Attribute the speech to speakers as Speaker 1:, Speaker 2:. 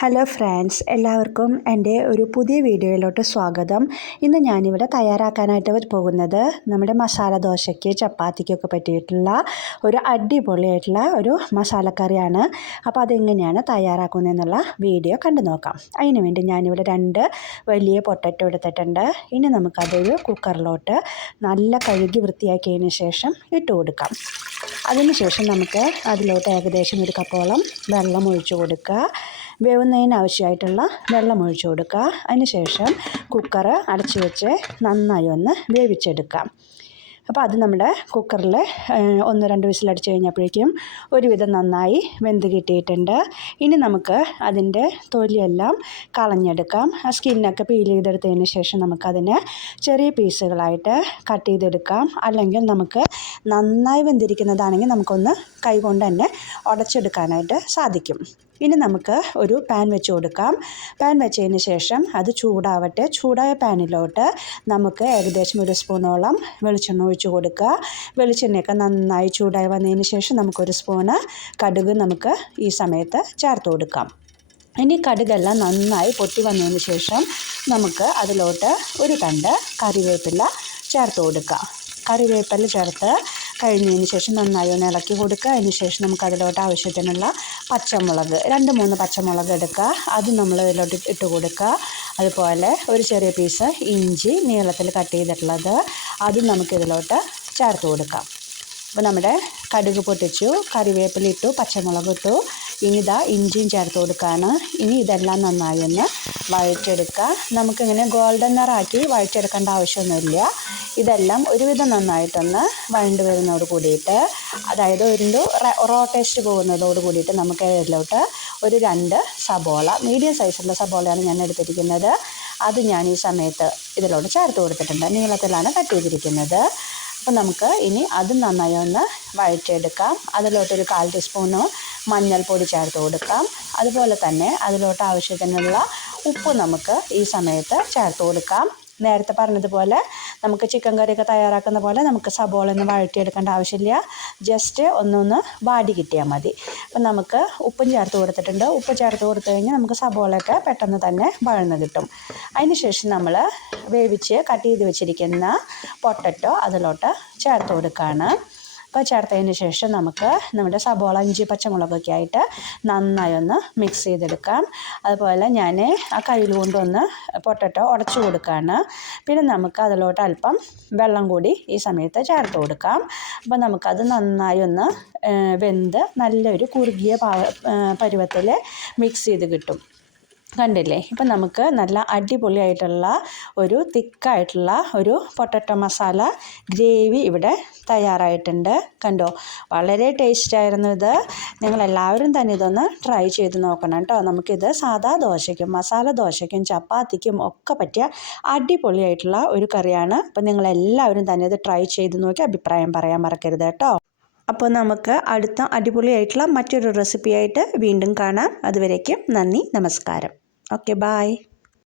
Speaker 1: Hello friends എല്ലാവർക്കും എന്റെ ഒരു പുതിയ വീഡിയോയിലോട്ട് സ്വാഗതം. ഇന്ന് ഞാനിവിടെ തയ്യാറാക്കാനായിട്ട് പോകുന്നത് നമ്മുടെ മസാല ദോശയ്ക്ക് ചപ്പാത്തിക്കൊക്കെ പറ്റിയിട്ടുള്ള ഒരു അടിപൊളിയായിട്ടുള്ള ഒരു മസാലക്കറിയാണ്. അപ്പോൾ അതെങ്ങനെയാണ് തയ്യാറാക്കുന്നതെന്നുള്ള വീഡിയോ കണ്ടു നോക്കാം. അതിന് വേണ്ടി ഞാനിവിടെ രണ്ട് വലിയ പൊട്ടറ്റോ എടുത്തിട്ടുണ്ട്. ഇനി നമുക്കതൊരു കുക്കറിലോട്ട് നല്ല കഴുകി വൃത്തിയാക്കിയതിന് ശേഷം ഇട്ട് കൊടുക്കാം. അതിനുശേഷം നമുക്ക് അതിലോട്ട് ഏകദേശം ഒരു കപ്പോളം വെള്ളം ഒഴിച്ചു കൊടുക്കുക. വേവുന്നതിന് ആവശ്യമായിട്ടുള്ള വെള്ളം ഒഴിച്ചു കൊടുക്കുക. അതിനുശേഷം കുക്കർ അടച്ചു വെച്ച് നന്നായി ഒന്ന് വേവിച്ചെടുക്കാം. അപ്പോൾ അത് നമ്മുടെ കുക്കറിൽ ഒന്ന് രണ്ട് വിസിലടിച്ച് കഴിഞ്ഞപ്പോഴേക്കും ഒരുവിധം നന്നായി വെന്ത് കിട്ടിയിട്ടുണ്ട്. ഇനി നമുക്ക് അതിന്റെ തൊലിയെല്ലാം കളഞ്ഞെടുക്കാം. ആ സ്കിന്നൊക്കെ പീൽ ചെയ്തെടുത്തതിന് ശേഷം നമുക്കതിനെ ചെറിയ പീസുകളായിട്ട് കട്ട് ചെയ്തെടുക്കാം. അല്ലെങ്കിൽ നമുക്ക് നന്നായി വെന്തിരിക്കുന്നതാണെങ്കിൽ നമുക്കൊന്ന് കൈകൊണ്ട് തന്നെ ഉടച്ചെടുക്കാനായിട്ട് സാധിക്കും. ഇനി നമുക്ക് ഒരു പാൻ വെച്ച് കൊടുക്കാം. പാൻ വെച്ചതിന് ശേഷം അത് ചൂടാവട്ടെ. ചൂടായ പാനിലോട്ട് നമുക്ക് ഏകദേശം ഒരു സ്പൂണോളം വെളിച്ചെണ്ണ ഒഴിച്ചു കൊടുക്കുക. വെളിച്ചെണ്ണയൊക്കെ നന്നായി ചൂടായി വന്നതിന് ശേഷം നമുക്കൊരു സ്പൂണ് കടുക് നമുക്ക് ഈ സമയത്ത് ചേർത്ത് കൊടുക്കാം. ഇനി കടുകെല്ലാം നന്നായി പൊട്ടി വന്നതിന് ശേഷം നമുക്ക് അതിലോട്ട് ഒരു തണ്ട് കറിവേപ്പില ചേർത്ത് കൊടുക്കുക കറിവേപ്പില ചേർത്ത് കഴിഞ്ഞതിന് ശേഷം നന്നായി ഒന്ന് ഇളക്കി കൊടുക്കുക. അതിന് ശേഷം നമുക്ക് അതിലോട്ട് ആവശ്യത്തിനുള്ള പച്ചമുളക് രണ്ട് മൂന്ന് പച്ചമുളക് എടുക്കുക. അത് നമ്മൾ ഇതിലോട്ട് ഇട്ട് കൊടുക്കുക. അതുപോലെ ഒരു ചെറിയ പീസ് ഇഞ്ചി നീളത്തിൽ കട്ട് ചെയ്തിട്ടുള്ളത് അതും നമുക്കിതിലോട്ട് ചേർത്ത് കൊടുക്കാം. അപ്പോൾ നമ്മുടെ കടുക് പൊട്ടിച്ചു കറിവേപ്പില ഇട്ടു പച്ചമുളക് ഇട്ടു. ഇനി ഇതാ ഇഞ്ചിയും ചേർത്ത് കൊടുക്കുകയാണ്. ഇനി ഇതെല്ലാം നന്നായി ഒന്ന് വഴറ്റെടുക്കുക നമുക്കിങ്ങനെ ഗോൾഡൻ നിറാക്കി വഴറ്റെടുക്കേണ്ട ആവശ്യമൊന്നുമില്ല. ഇതെല്ലാം ഒരുവിധം നന്നായിട്ടൊന്ന് വഴണ്ട് വരുന്നതോട് കൂടിയിട്ട് അതായത് ഒരു റോ ടേസ്റ്റ് പോകുന്നതോട് കൂടിയിട്ട് നമുക്ക് ഇതിലോട്ട് ഒരു രണ്ട് സബോള മീഡിയം സൈസുള്ള സബോളയാണ് ഞാൻ എടുത്തിരിക്കുന്നത്. അത് ഞാൻ ഈ സമയത്ത് ഇതിലോട്ട് ചേർത്ത് കൊടുത്തിട്ടുണ്ട്. നീളത്തിലാണ് കട്ട് ചെയ്തിരിക്കുന്നത്. അപ്പോൾ നമുക്ക് ഇനി അത് നന്നായി ഒന്ന് വഴറ്റിയെടുക്കാം. അതിലോട്ടൊരു കാൽ ടീസ്പൂണ് മഞ്ഞൾപ്പൊടി ചേർത്ത് കൊടുക്കാം. അതുപോലെ തന്നെ അതിലോട്ട് ആവശ്യത്തിനുള്ള ഉപ്പ് നമുക്ക് ഈ സമയത്ത് ചേർത്ത് കൊടുക്കാം. നേരത്തെ പറഞ്ഞതുപോലെ നമുക്ക് ചിക്കൻ കറിയൊക്കെ തയ്യാറാക്കുന്ന പോലെ നമുക്ക് സബോള ഒന്നും വഴറ്റിയെടുക്കേണ്ട ആവശ്യമില്ല. ജസ്റ്റ് ഒന്നൊന്ന് വാടി കിട്ടിയാൽ മതി. അപ്പം നമുക്ക് ഉപ്പും ചേർത്ത് കൊടുത്തിട്ടുണ്ട്. ഉപ്പ് ചേർത്ത് കൊടുത്തു കഴിഞ്ഞാൽ നമുക്ക് സബോളയൊക്കെ പെട്ടെന്ന് തന്നെ വഴന്ന് കിട്ടും. അതിന് ശേഷം നമ്മൾ വേവിച്ച് കട്ട് ചെയ്ത് വെച്ചിരിക്കുന്ന പൊട്ടറ്റോ അതിലോട്ട് ചേർത്ത് കൊടുക്കുകയാണ്. അപ്പോൾ ചേർത്തതിന് ശേഷം നമുക്ക് നമ്മുടെ സബോള ഇഞ്ചി പച്ചമുളകൊക്കെ ആയിട്ട് നന്നായി ഒന്ന് മിക്സ് ചെയ്തെടുക്കാം. അതുപോലെ ഞാൻ ആ കയ്യിൽ കൊണ്ടൊന്ന് പൊട്ടറ്റോ ഉടച്ചു കൊടുക്കുകയാണ് പിന്നെ നമുക്ക് അതിലോട്ട് അല്പം വെള്ളം കൂടി ഈ സമയത്ത് ചേർത്ത് കൊടുക്കാം. അപ്പോൾ നമുക്കത് നന്നായി ഒന്ന് വെന്ത് നല്ലൊരു കുറുകിയ പരുവത്തിൽ മിക്സ് ചെയ്ത് കിട്ടും. കണ്ടില്ലേ? ഇപ്പം നമുക്ക് നല്ല അടിപൊളിയായിട്ടുള്ള ഒരു തിക്കായിട്ടുള്ള ഒരു പൊട്ടറ്റോ മസാല ഗ്രേവി ഇവിടെ തയ്യാറായിട്ടുണ്ട്. കണ്ടോ? വളരെ ടേസ്റ്റ് ആയിരുന്നു ഇത്. നിങ്ങളെല്ലാവരും തന്നെ ഇതൊന്ന് ട്രൈ ചെയ്ത് നോക്കണം കേട്ടോ. നമുക്കിത് സാധാ ദോശയ്ക്കും മസാല ദോശയ്ക്കും ചപ്പാത്തിക്കും ഒക്കെ പറ്റിയ അടിപൊളിയായിട്ടുള്ള ഒരു കറിയാണ്. അപ്പം നിങ്ങളെല്ലാവരും തന്നെ ഇത് ട്രൈ ചെയ്ത് നോക്കി അഭിപ്രായം പറയാൻ മറക്കരുത് കേട്ടോ. അപ്പോൾ നമുക്ക് അടുത്ത അടിപൊളിയായിട്ടുള്ള മറ്റൊരു റെസിപ്പിയായിട്ട് വീണ്ടും കാണാം. അതുവരേക്കും നന്ദി നമസ്കാരം. Okay bye